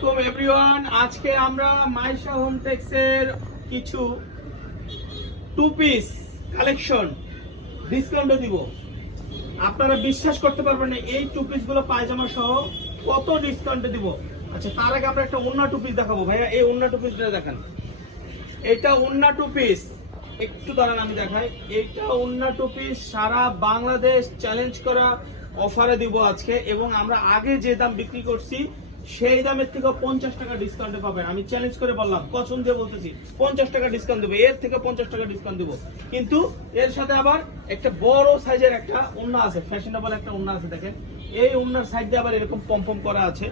আলাইকুম এভরিওয়ান। আজকে আমরা মাইশা হোম টেক্সের কিছু টু পিস কালেকশন ডিসকাউন্টে দিব। আপনারা বিশ্বাস করতে পারবেন না এই টু পিস গুলো পায়জামা সহ কত ডিসকাউন্টে দিব। আচ্ছা, তার আগে আমরা একটা ওন্না টু পিস দেখাবো। ভাইয়া এই ওন্না টু পিসটা দেখেন, এটা ওন্না টু পিস। একটু দাঁড়ান আমি দেখাই। এটা ওন্না টু পিস সারা বাংলাদেশ চ্যালেঞ্জ করা অফারে দিব আজকে, এবং আমরা আগে যে দাম বিক্রি করছি সেই দামের থেকে 50 টাকা ডিসকাউন্টে পাবেন। আমি চ্যালেঞ্জ করে বললাম, কসম দিয়ে বলতেছি 50 টাকা ডিসকাউন্ট দেবো, এর থেকে 50 টাকা ডিসকাউন্ট দেবো। কিন্তু এর সাথে আবার একটা বড় সাইজের একটা ওন্না আছে, ফ্যাশনেবল একটা ওন্না আছে। দেখেন এই ওন্নার সাইড দিয়ে আবার এরকম পম্পম করা আছে,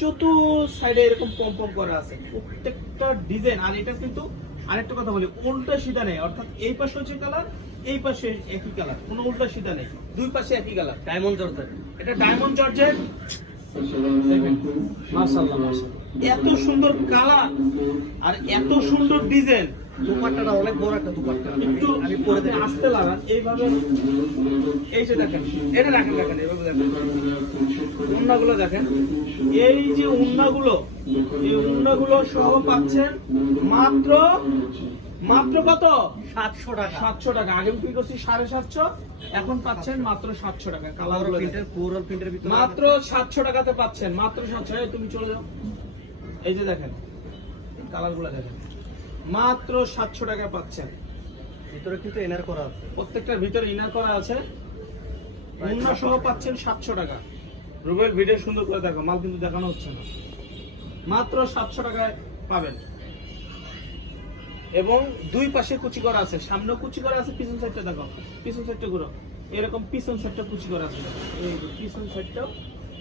চতুর সাইডে এরকম পম্পম করা আছে, প্রত্যেকটা ডিজাইন। আর এটা কিন্তু আরেকটা কথা বলি, উল্টা সিধা নেই, অর্থাৎ এই পাশে হচ্ছে কালার, এই পাশে একই কালার, কোনো উল্টা সিধা নেই, দুই পাশে একই কালার। ডায়মন্ড জর্জেট, এটা ডায়মন্ড জর্জেট। মাশাআল্লাহ মাশাআল্লাহ, এত সুন্দর কালার আর এত সুন্দর ডিজাইন। দুপাট্টাটা অনেক বড় একটা দুপাট্টা। একটু আমি পরে দিয়ে আসতে লাগান এইভাবে। এই যে দেখেন, এটা রাখেন রাখেন, এইভাবে দেখেন উন্নাগুলো দেখেন। এই যে উন্নাগুলো, এই উন্নাগুলো সহ পাচ্ছেন মাত্র মাত্র কত? 700 টাকা। 700 টাকা। আগে বিক্রি করছি 750, এখন পাচ্ছেন মাত্র 700 টাকা। কালার প্রিন্টের পুরো প্রিন্টের ভিতরে মাত্র 700 টাকাতে পাচ্ছেন, মাত্র 700। এই তুমি চলে যাও, এই যে দেখেন কালারগুলো দেখেন, মাত্র 700 টাকা পাচ্ছেন। ভিতরে কিন্তু এনার করা আছে, প্রত্যেকটার ভিতরে ইনার করা আছে, ওন্না সহ পাচ্ছেন 700 টাকা। রুবেল ভিডিও সুন্দর করে দেখো, মাল কিন্তু দেখানো হচ্ছে না, মাত্র 700 টাকায় পাবেন। এবং দুই পাশে কুচি করা আছে, সামনে কুচি করা আছে, পিছন সাইডটা দেখো, পিছন সাইডটা ঘুরো, এরকম পিছন সাইডটা কুচি করা আছে, এই যে পিছন সাইডটাও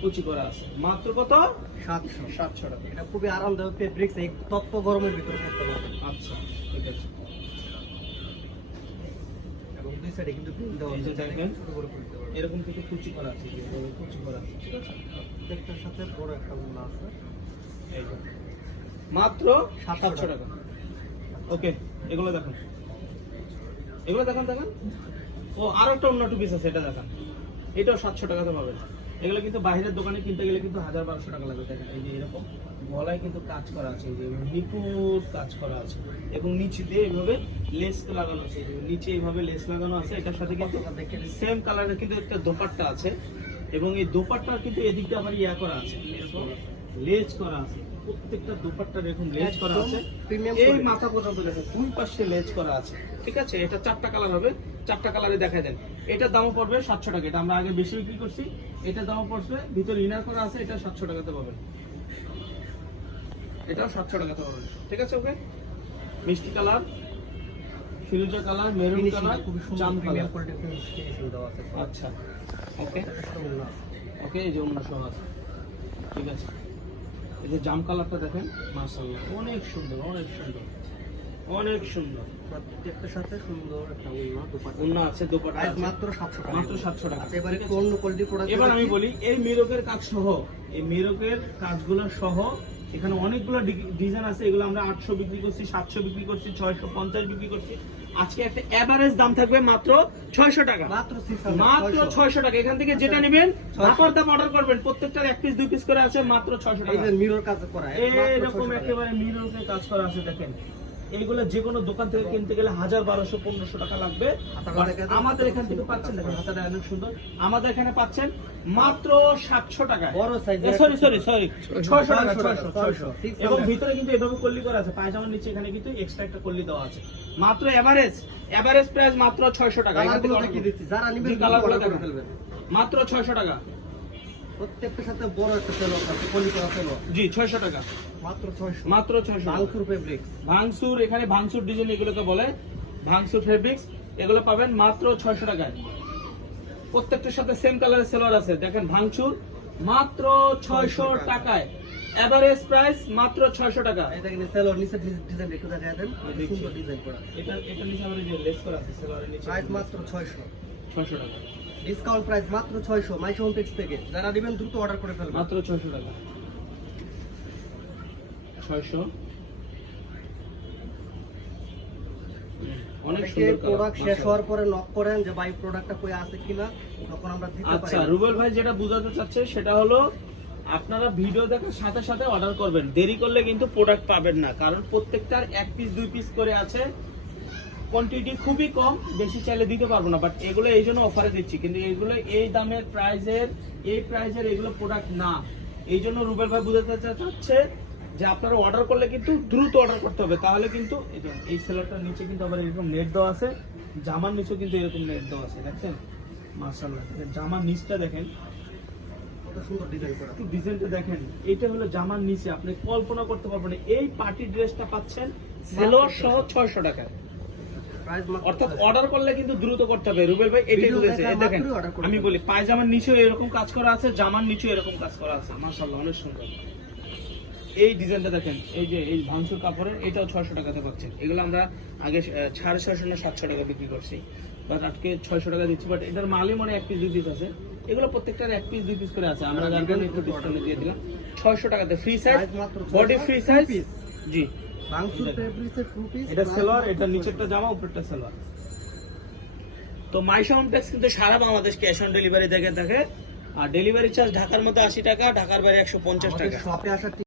কুচি করা আছে। মাত্র কত? 700 টাকা। এটা খুবই আরামদায়ক ফেব্রিক্স, এই তপ্ত গরমের ভিতরে পড়তে পারবেন। আচ্ছা ঠিক আছে। এবং দুই সাইডে কিন্তু প্রিন্ট দেওয়া এই যে আছে, দেখেন ছোট করে করতে পারবেন। এরকম কিছু কুচি করা আছে, এরকম কুচি করা আছে, ঠিক আছে। প্রত্যেকটার সাথে বড় একটা উন্না আছে। এই যে মাত্র 700 টাকা। ওকে, এগুলো দেখুন, এগুলো দেখেন দেখেন। ও আরো একটা অন্য টু পিস আছে, এটা দেখেন, এটাও 700 টাকাতে পাবেন। এগুলো কিন্তু বাইরের দোকানে কিনতে গেলে কিন্তু 1000-1200 টাকা লাগবে। দেখেন এই যে এরকম গলায় কিন্তু কাজ করা আছে, এই যে নিপুট কাজ করা আছে, এবং নিচে দিয়ে এইভাবে লেস লাগানো আছে, এই যে নিচে এইভাবে লেস লাগানো আছে। এটার সাথে কিন্তু সেম কালারের কিন্তু একটা দোপাট্টা আছে, এবং এই দোপাট্টার কিন্তু এদিকটা আবার ইয়া করা আছে, এরকম লেজ করা আছে। প্রত্যেকটা দোপাট্টা দেখুন লেজ করা আছে, এই মাথা পর্যন্ত দেখুন দুই পাশে লেজ করা আছে, ঠিক আছে। এটা 4টা কালার হবে, 4টা কালারে দেখাই দেন। এটার দামও পড়বে 700 টাকা, এটা আমরা আগে বেশি বিক্রি করছি। এটার দামও পড়বে, ভিতরে ইনার করা আছে, এটা 700 টাকাতে পাবেন, এটাও 700 টাকাতে পাবেন, ঠিক আছে। ওকে, মিষ্টি কালার, ফিরোজা কালার, মেরুন কালার, খুব সুন্দর জাম প্রিমিয়াম কালার। কোয়ালিটির ফিনিশিং দেওয়া আছে। আচ্ছা ওকে এটার সাথে উন্না আছে। ওকে, এই যে অন্য সহ আছে, ঠিক আছে। এই যে জাম কালারটা দেখেন, মাশাআল্লাহ অনেক সুন্দর, অনেক সুন্দর, অনেক সুন্দর। প্রত্যেকটার সাথে সুন্দর একটা উন্না দুপাট্টা। উন্না আছে, দোপাট্টা প্রাইস আছে, মাত্র 700 টাকা। মাত্র 700 টাকা। আচ্ছা, এবারে কোন কোয়ালিটি প্রোডাক্ট? এবার আমি বলি, এই মিরকের কাজ সহ, এই মিরকের কাজগুলো সহ এখানে অনেকগুলো ডিজাইন আছে। এগুলো আমরা 800 বিক্রি করছি, 700 বিক্রি করছি, 650 বিক্রি করছি। আজকে একটা এভারেজ দাম থাকবে মাত্র 600 টাকা, মাত্র 600, মাত্র 600 টাকা। এখান থেকে যেটা নেবেন ধাপর ধাপ অর্ডার করবেন, প্রত্যেকটার 1 পিস 2 পিস করে আছে, মাত্র 600 এই টাকা। যে মিরর কাজ করা, এরকম একেবারে মিররের কাজ করা আছে, দেখেন। এইগুলো যে কোনো দোকান থেকে কিনতে গেলে 1000-1200-1500 টাকা লাগবে। আমাদের এখান থেকে পাচ্ছেন, দেখেন হাতাটা অনেক সুন্দর, আমাদের এখানে পাচ্ছেন মাত্র 700 টাকায়। বড় সাইজের, সরি 600 টাকা, 600 এবং ভিতরে কিন্তু এভাবে কল্লি করা আছে, পায়জামার নিচে এখানে কিন্তু এক্সট্রা একটা কল্লি দেওয়া আছে। মাত্র এভারেজ প্রাইস মাত্র 600 টাকা। এখান থেকে কালারগুলো দেখিয়ে দিচ্ছি, যারা নিবেন কালারগুলো অর্ডার করে দেখেন, ফেলবেন। মাত্র 600 টাকা। প্রত্যেকটার সাথে বড় একটা সেল আছে, কোয়ালিটি আছে। জি 600 টাকা, মাত্র 600, মাত্র 600। বাংসুর ফেব্রিক্স, ভাঙসুর, এখানে ভাঙসুর ডিজাইন এগুলোকে বলে, ভাঙসুর ফেব্রিক্স, এগুলো পাবেন মাত্র 600 টাকায়। প্রত্যেকটার সাথে সেম কালারের সেলোয়ার আছে, দেখেন ভাঙসুর মাত্র 600 টাকায়। এভারেজ প্রাইস মাত্র 600 টাকা। এই দেখেন সেলর নিচে ডিজাইন একটু দেখায় দেন, দেখছি। সুন্দর ডিজাইন করা। এটা নিচে আবার এই যে লেস করা আছে, সেলোয়ারের নিচে প্রাইস মাত্র 600, 600 টাকা, ডিসকাউন্ট প্রাইস মাত্র 600 মাই হোম টেক্স থেকে। যারা নেবেন দ্রুত অর্ডার করে ফেলবেন, মাত্র 600 টাকা, 600। অনেক সুন্দর প্রোডাক্ট শেষ কালার। হওয়ার পরে নক করেন যে ভাই প্রোডাক্টটা কই আছে কিনা, তখন আমরা দিতে পারি। আচ্ছা, রুবেল ভাই যেটা বুঝাতে চাচ্ছে সেটা হলো আপনারা ভিডিও দেখার সাথে সাথে অর্ডার করবেন, দেরি করলে কিন্তু প্রোডাক্ট পাবেন না, কারণ প্রত্যেকটার 1 পিস 2 পিস করে আছে, কোয়ান্টিটি খুবই কম, বেশি চাইলে দিতে পারবো না, বাট এগুলো এই জন্য অফারে দিচ্ছি, কিন্তু এগুলো এই দামের প্রাইজের এগুলো প্রোডাক্ট না। এই জন্য রুবেল ভাই বুঝাতে চাচ্ছে যে আপনারা অর্ডার করলে কিন্তু দ্রুত অর্ডার করতে হবে, তাহলে কিন্তু এই সেলারটার নিচে কিন্তু আবার এরকম নেট দেওয়া আছে, জামার নিচেও কিন্তু এরকম নেট দেওয়া আছে, দেখছেন মাশাআল্লাহ। জামার নিচটা দেখেন কত সুন্দর ডিজাইন করা। একটু ডিজাইনটা দেখেন, এটা হলো জামার নিচে, আপনি কল্পনা করতে পারবেন না এই পার্টি ড্রেসটা পাচ্ছেন সেলোয়ার সহ 600 টাকায়। প্রাইস মাত্র অর্থাৎ 600 অর্ডার করলে কিন্তু দ্রুত করতে হবে, রুবেল ভাই এটাই ভিডিও বলেছে। দেখা এই দেখেন মাত্রই order করতে আমি হবে। বলি পায়জামার নিচেও এরকম কাজ করা আছে, জামার নিচেও এরকম কাজ করা আছে, মাশাআল্লাহ অনেক সুন্দর। এই ডিজাইনটা দেখেন, এই যে এই ভাঙচুর কাপড়ের, এটাও 600 টাকাতে পাচ্ছেন। এগুলো আমরা আগে 650 না 700 টাকা বিক্রি করছি, বাট আজকে 600 টাকা দিচ্ছি, বাট এটার মালই মনে 1 পিস 2 পিস আছে, এগুলো প্রত্যেকটার 1 পিস 2 পিস করে আছে, আমরা যার কারণে একটু ডিসকাউন্টে দিয়ে দিলাম 600 টাকাতে, ফ্রি সাইজ, Size মাত্র 600, বডি ফ্রি সাইজ। piece। জি, বাংসুর ফেব্রিক্সের 2 পিস। এটা সেলোয়ার, এটা নিচেরটা জামা, উপরেরটা সেলোয়ার। তো মাইশা হোমটেক্স কিন্তু সারা বাংলাদেশ ক্যাশ অন ডেলিভারি দেখে থাকে, আর ডেলিভারি চার্জ ঢাকার মধ্যে 80 টাকা, ঢাকার বাইরে 150 টাকা। শপে আসার